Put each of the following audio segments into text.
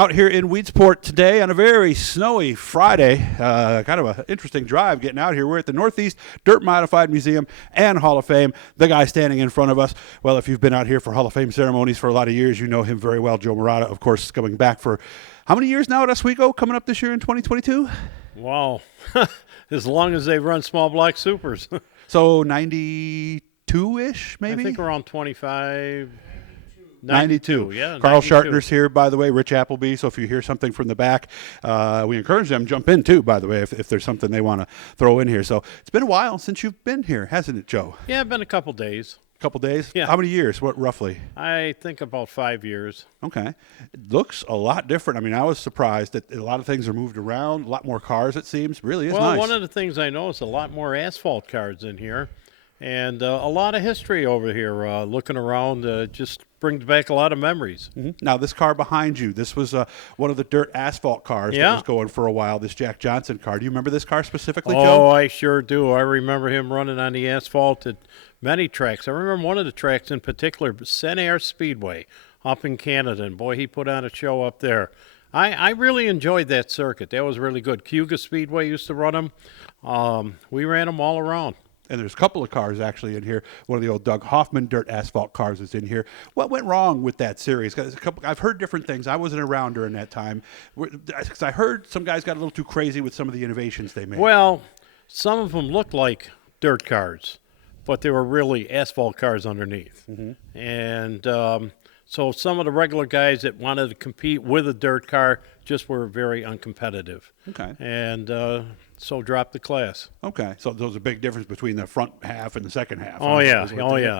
Out here in Weedsport today on a very snowy Friday. Kind of an interesting drive getting out here. We're at the Northeast Dirt Modified Museum and Hall of Fame. The guy standing in front of us, well, if you've been out here for Hall of Fame ceremonies for a lot of years, you know him very well. Joe Marotta, of course, coming back for how many years now at Oswego, coming up this year in 2022? Wow. As long as they've run small block supers. So 92-ish, maybe? I think around 25. 92. Yeah. Carl 92. Shartner's here, by the way, Rich Appleby. So if you hear something from the back, we encourage them to jump in, too, by the way, if there's something they want to throw in here. So it's been a while since you've been here, hasn't it, Joe? Yeah, been a couple days. Couple days? Yeah. How many years? What, roughly? I think about 5 years. Okay. It looks a lot different. I mean, I was surprised that a lot of things are moved around, a lot more cars, it seems. Really is Well, nice. one of the things I noticed, a lot more asphalt cars in here. And a lot of history over here. Looking around just brings back a lot of memories. Mm-hmm. Now, this car behind you, this was one of the dirt asphalt cars that was going for a while, this Jack Johnson car. Do you remember this car specifically, Joe? Oh, I sure do. I remember him running on the asphalt at many tracks. I remember one of the tracks in particular, Saint Air Speedway up in Canada. And, boy, he put on a show up there. I really enjoyed that circuit. That was really good. Cayuga Speedway used to run them. We ran them all around. And there's a couple of cars actually in here. One of the old Doug Hoffman dirt asphalt cars is in here. What went wrong with that series? 'Cause I've heard different things. I wasn't around during that time. Because I heard some guys got a little too crazy with some of the innovations they made. Well, some of them looked like dirt cars, but they were really asphalt cars underneath. Mm-hmm. And so some of the regular guys that wanted to compete with a dirt car just were very uncompetitive. Okay. And so dropped the class. Okay. So there's a big difference between the front half and the second half. Oh, yeah.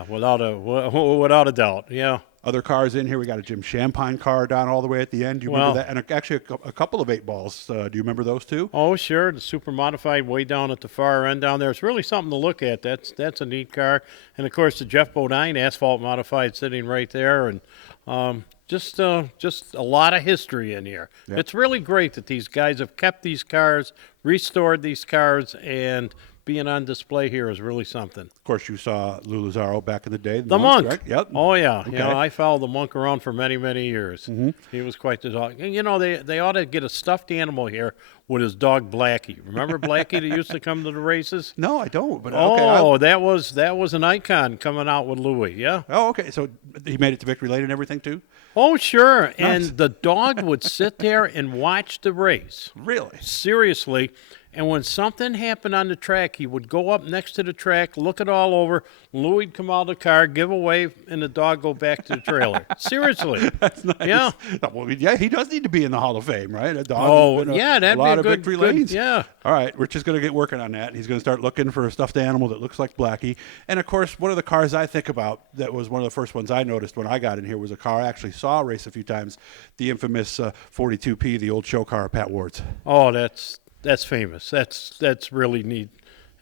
Without a doubt. Yeah. Other cars in here. We got a Jim Champagne car down all the way at the end. Do you remember that? And actually a couple of 8 balls. Do you remember those two? Oh, sure. The super modified way down at the far end down there. It's really something to look at. That's a neat car. And, of course, the Jeff Bodine asphalt modified sitting right there. And just a lot of history in here. Yep. It's really great that these guys have kept these cars, restored these cars, and being on display here is really something. Of course, you saw Lou Lazzaro back in the day. The monk. Correct? Yep. Oh, yeah. Okay. You know, I followed the monk around for many, many years. Mm-hmm. He was quite the dog. And, you know, they ought to get a stuffed animal here with his dog Blackie. Remember Blackie that used to come to the races? No, I don't. But okay, that was an icon coming out with Louis, yeah. Oh, okay. So he made it to victory lane and everything, too? Oh, sure. Nice. And the dog would sit there and watch the race. Really? Seriously. And when something happened on the track, he would go up next to the track, look it all over. Louis would come out of the car, give a wave, and the dog go back to the trailer. Seriously. That's nice. Yeah. Well, yeah, he does need to be in the Hall of Fame, right? A dog. Oh, that'd be lot a of good victory lanes. Yeah. All right, Rich is going to get working on that. He's going to start looking for a stuffed animal that looks like Blackie. And, of course, one of the cars I think about that was one of the first ones I noticed when I got in here was a car I actually saw race a few times, the infamous 42P, the old show car of Pat Ward's. Oh, that's famous. That's really neat.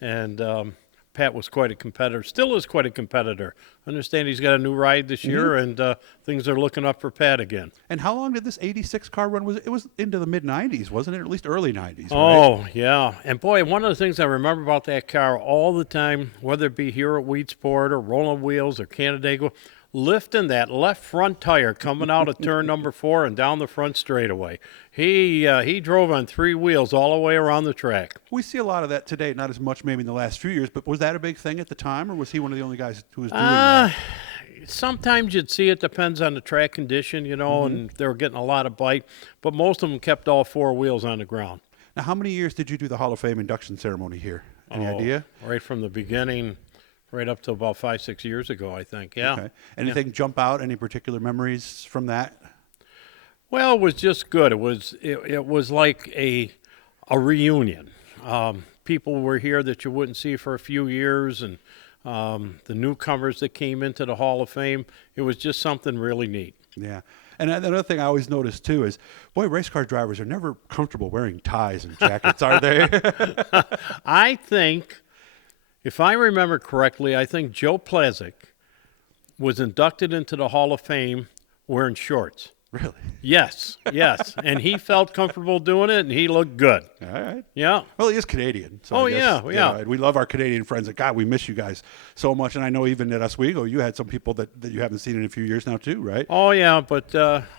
And Pat was quite a competitor. Still is quite a competitor. Understand he's got a new ride this year, and things are looking up for Pat again. And how long did this 86 car run? It was into the mid-'90s, wasn't it? Or at least early 90s, right? Oh, yeah. And, boy, one of the things I remember about that car all the time, whether it be here at Weedsport or Rolling Wheels or Canandaigua, lifting that left front tire coming out of turn number 4 and down the front straightaway. He drove on 3 wheels all the way around the track. We see a lot of that today, not as much maybe in the last few years, but was that a big thing at the time, or was he one of the only guys who was doing that? Sometimes you'd see it. Depends on the track condition, you know, and they were getting a lot of bite, but most of them kept all 4 wheels on the ground. Now, how many years did you do the Hall of Fame induction ceremony here? Any idea? Right from the beginning. Right up to about 5-6 years ago, I think. Yeah. Okay. Anything jump out? Any particular memories from that? Well, it was just good. It was like a reunion. People were here that you wouldn't see for a few years, and the newcomers that came into the Hall of Fame. It was just something really neat. Yeah. And another thing I always notice, too, is, boy, race car drivers are never comfortable wearing ties and jackets, are they? I think, if I remember correctly, I think Joe Plazik was inducted into the Hall of Fame wearing shorts. Really? Yes, yes. And he felt comfortable doing it, and he looked good. All right. Yeah. Well, he is Canadian. So Oh, I guess, yeah, you yeah. know, and we love our Canadian friends. Like, God, we miss you guys so much. And I know even at Oswego, you had some people that you haven't seen in a few years now, too, right? Oh, yeah, but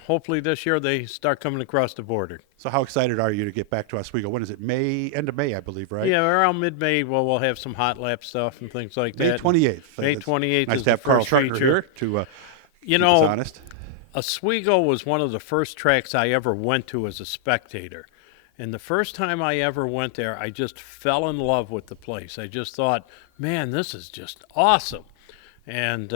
hopefully this year they start coming across the border. So how excited are you to get back to Oswego? When is it? End of May, I believe, right? Yeah, around mid-May, we'll have some hot lap stuff and things like May that. 28th. May It's 28th nice is to have the Carl first Chartner feature. here to You keep us know, honest. Oswego was one of the first tracks I ever went to as a spectator. And the first time I ever went there, I just fell in love with the place. I just thought, man, this is just awesome. And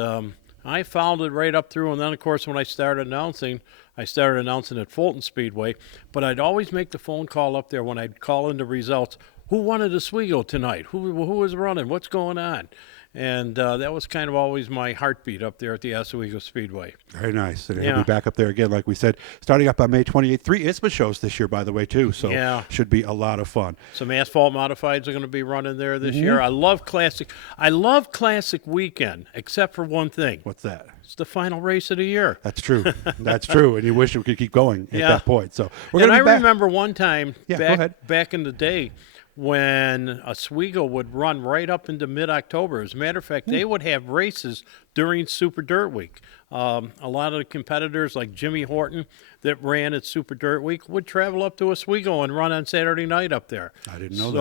I followed it right up through. And then, of course, when I started announcing at Fulton Speedway. But I'd always make the phone call up there when I'd call in the results. Who won at Oswego tonight? Who was running? What's going on? And that was kind of always my heartbeat up there at the Oswego Speedway. Very nice. And he'll Yeah. be back up there again, like we said, starting up on May 28th. 3 ISMA shows this year, by the way, too. So Yeah. should be a lot of fun. Some asphalt modifieds are going to be running there this Mm-hmm. year. I love Classic Weekend, except for one thing. What's that? It's the final race of the year. That's true. That's true. And you wish we could keep going at Yeah. that point. So we're And going I to be back. remember one time Yeah, go ahead. back in the day when Oswego would run right up into mid-October. As a matter of fact, they would have races during Super Dirt Week. A lot of the competitors like Jimmy Horton that ran at Super Dirt Week would travel up to Oswego and run on Saturday night up there. I didn't know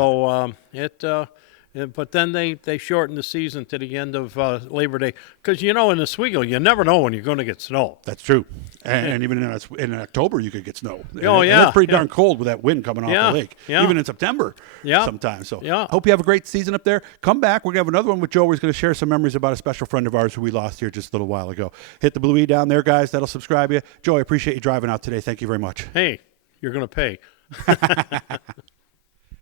that. So but then they shortened the season to the end of Labor Day. Because, in Oswego, you never know when you're going to get snow. That's true. And even in October, you could get snow. Oh, And yeah, it's pretty yeah. darn cold with that wind coming off Yeah, the lake. yeah. Even in September Yeah. sometimes. So Yeah. hope you have a great season up there. Come back. We're going to have another one with Joe. He's going to share some memories about a special friend of ours who we lost here just a little while ago. Hit the blue E down there, guys. That'll subscribe you. Joe, I appreciate you driving out today. Thank you very much. Hey, you're going to pay.